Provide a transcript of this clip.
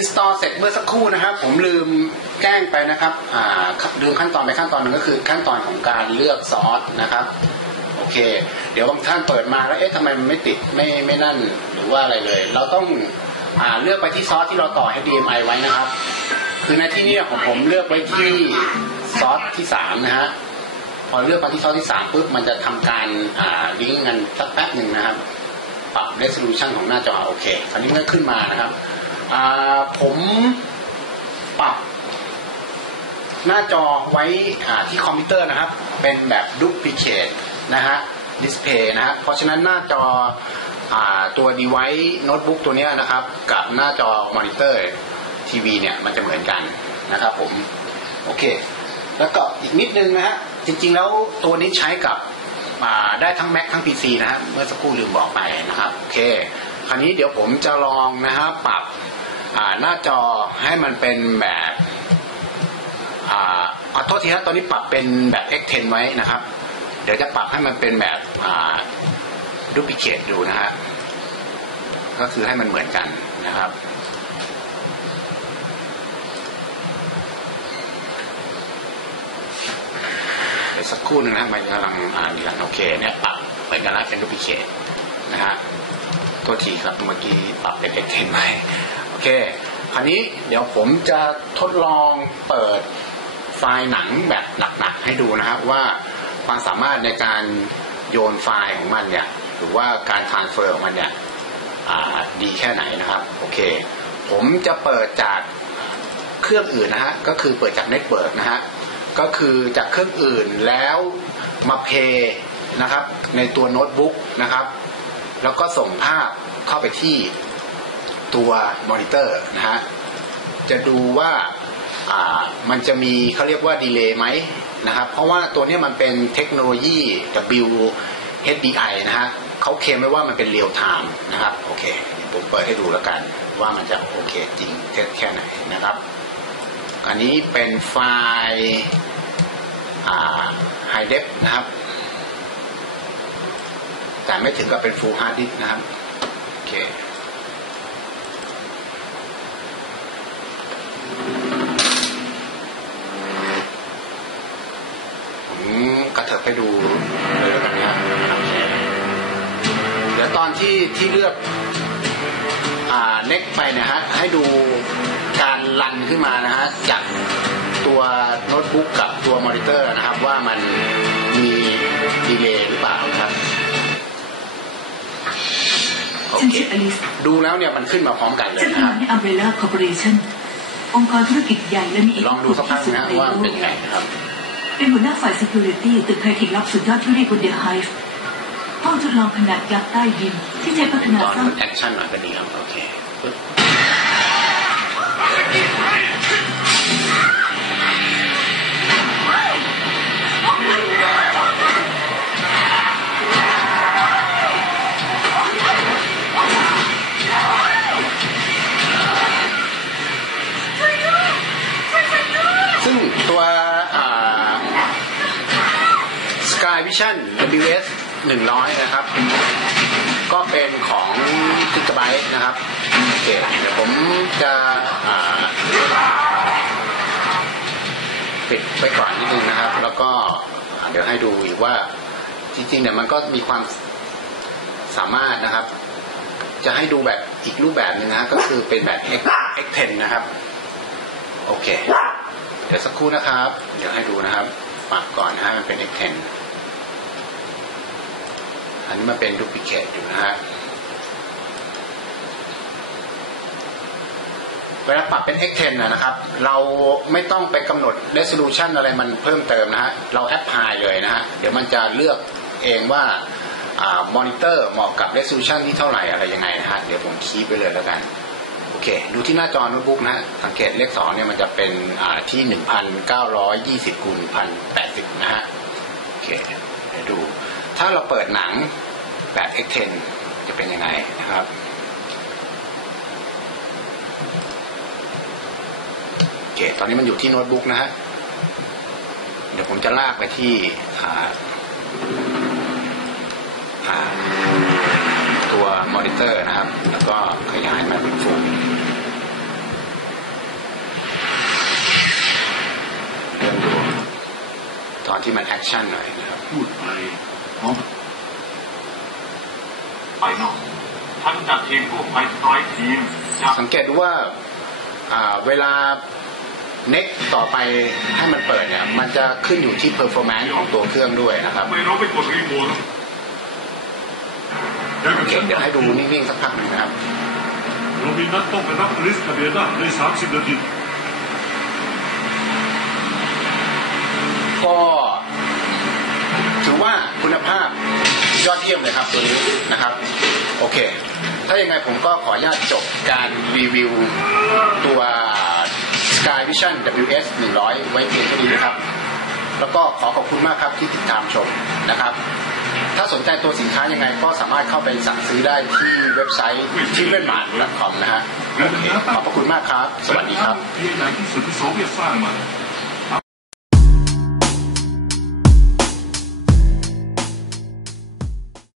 install เสร็จเมื่อสักครู่นะครับ ผมลืมแจ้งไปนะครับอ่าลืมขั้นตอนไปขั้นตอนหนึ่งก็คือขั้นตอนของการเลือกซอสนะครับโอเค เดี๋ยวบางท่านเปิดมาแล้วเอ๊ะทำไมมันไม่ติดไม่ไม่นั่นหรือว่าอะไรเลย เราต้องอ่าเลือกไปที่ซอสที่เราต่อ HDMI ไว้นะครับ คือในที่นี้ของผมเลือกไว้ที่ซอสที่สามนะฮะพอเลือกมาที่ซอสที่สามปุ๊บมันจะทำการอ่าลิงก์กันสักแป๊บหนึ่งนะครับปรับ resolution ของหน้าจอโอเคคราวนี้มันก็ขึ้นมานะครับ ผมปรับหน้าจอไว้ที่คอมพิวเตอร์นะครับ เป็นแบบ duplicate นะฮะ display นะฮะเพราะฉะนั้นหน้าจออตัว device notebook ตัวนี้นะครับ กับหน้าจอมอนิเตอร์ทีวีเนี่ยมันจะเหมือนกันนะครับผม โอเค แล้วก็อีกนิดนึงนะฮะจริงๆแล้วตัวนี้ใช้กับได้ทั้ง Mac ทั้ง PC นะฮะเมื่อสักครู่ลืมบอกไปนะครับ โอเค คราวนี้เดี๋ยวผมจะลองนะฮะปรับ หน้าจอให้มันเป็นแบบอ่าโทษทีครับตอนนี้ปรับเป็นแบบ X10 ไว้นะครับ เดี๋ยวจะปรับให้มันเป็นแบบดูพิเคตดูนะฮะก็คือให้มันเหมือนกันนะครับ เดี๋ยวสักครู่นึงนะมันกำลังอ่านดีกันโอเคเนี่ยปรับเหมือนกันแล้วเป็นดูพิเคตนะฮะโทษทีครับเมื่อกี้ปรับเป็น X10 ไว้ เค คราวนี้เดี๋ยวผมจะทดลองเปิดไฟล์หนังแบบหนักๆให้ดูนะครับว่าความสามารถในการโยนไฟล์ของมันเนี่ยหรือว่าการทานเฟอร์ของมันเนี่ยดีแค่ไหนนะครับโอเค ผมจะเปิดจากเครื่องอื่นนะฮะก็คือเปิดจากเน็ตเวิร์กนะฮะก็คือจากเครื่องอื่นแล้วมาเพย์นะครับในตัวโน้ตบุ๊กนะครับ แล้วก็ส่งภาพเข้าไปที่ ตัวมอนิเตอร์นะฮะจะดูว่ามันจะมีเขาเรียกว่าดีเลย์ไหมนะครับ เพราะว่าตัวนี้มันเป็นเทคโนโลยี WHDI นะฮะเขาเคลมไว้ว่ามันเป็นเรียลไทม์นะครับโอเคผมเปิดให้ดูแล้วกัน ว่ามันจะโอเคจริงเท็จแค่ไหนนะครับ อันนี้เป็นไฟล์ไฮเดฟนะครับ แต่ไม่ถึงกับเป็น Full Hard Disk นะครับโอเค ผม กระเถิบให้ดูเลยแล้วกันนะครับเดี๋ยวตอนที่ที่เลือกอ่าเน็กไปนะฮะให้ดูการรันขึ้นมานะฮะจากตัวโน้ตบุ๊กกับตัวมอนิเตอร์นะครับ ว่ามันมีดีเลย์หรือเปล่าครับโอฉันเคชื่ออลิสดูแล้วเนี่ยมันขึ้นมาพร้อมกันเลยฉันนะครับทำงานให้ Umbrella Corporation องค์กรธุรกิจใหญ่และมีอิทลองธิพดูลสักพักที่สุดนะในว่าโลเป็นกยังไงนะครับ เป็นหัวหน้าฝ่าย Security ตึกไฮเทคลับสุดยอดที่เรียกว่าเดอะไฮฟ์ห้องทดลองขนาดยักษ์ใต้ดินที่ใช้พัฒนาตอนสร้างแอคชั่นหน่อยก็ดีครับโอเค Sky Vision WS 100 นะครับ ก็เป็นของ Gigabyte นะครับโอเคเดี๋ยวผมจะปิดไปก่อนนิดนึงนะครับ แล้วก็เดี๋ยวให้ดูอีกว่าจริงๆเนี่ยมันก็มีความสามารถนะครับ จะให้ดูแบบอีกรูปแบบหนึงนะก็คือเป็นแบบ X X10 นะครับ โอเค เดี๋ยวสักครู่นะครับ เดี๋ยวให้ดูนะครับปรับก่อนนะฮะมันเป็น X10 อันนี้มันเป็นดูพิเคตอยู่นะฮะเวลาปรับเป็น X10 นะครับ เราไม่ต้องไปกำหนด resolution อะไรมันเพิ่มเติมนะฮะ เราแอปพลายเลยนะฮะ เดี๋ยวมันจะเลือกเองว่าอ่ามอนิเตอร์เหมาะกับ resolution ที่เท่าไหร่อะไรยังไงนะฮะ เดี๋ยวผมคีย์ไปเลยแล้วกัน โอเค ดูที่หน้าจอโน้ตบุ๊กนะ สังเกตเลขสองเนี่ยมันจะเป็นอ่าที่หนึ่งพันเก้าร้อยยี่สิบคูณพันแปดสิบนะฮะ โอเค เดี๋ยวดู ถ้าเราเปิดหนังแบบ X10 จะเป็นยังไงนะครับ โอเค ตอนนี้มันอยู่ที่โน้ตบุ๊กนะฮะ เดี๋ยวผมจะลากไปที่ตัวมอนิเตอร์นะครับ แล้วก็ขยายมาเป็นฟูมตอนที่มันแอคชั่นหน่อยนะครับพูดไป ไปนอกท่านจัดทีมกู้ภัยร้อยทีมจากสังเกตดูว่าอ่าเวลาเน็กต่อไปให้มันเปิดเนี่ย มันจะขึ้นอยู่ที่ performance ของตัวเครื่องด้วยนะครับทำไมเราไม่กดรีโมทล่ะแล้วโอกับเคฉันเดี๋ยวให้ดูนิ่งๆสักพักหนึ่งนะครับเรามีนัดต้องไปรับอลิสคาเบียนาใน30นาทีก็ ยอดเยี่ยมเลยครับตัวนี้นะครับ โอเค ถ้ายังไงผมก็ขออนุญาตจบการรีวิวตัว Sky Vision WS 100 ไว้เพียงเท่านี้นะครับ แล้วก็ขอขอบคุณมากครับที่ติดตามชมนะครับ ถ้าสนใจตัวสินค้ายังไงก็สามารถเข้าไปสั่งซื้อได้ที่เว็บไซต์ที่เล่นมา .com นะฮะโอเคขอบพระคุณมากครับ สวัสดีครับเพียงใหญ่ที่สุดที่โซเวียตสร้างมา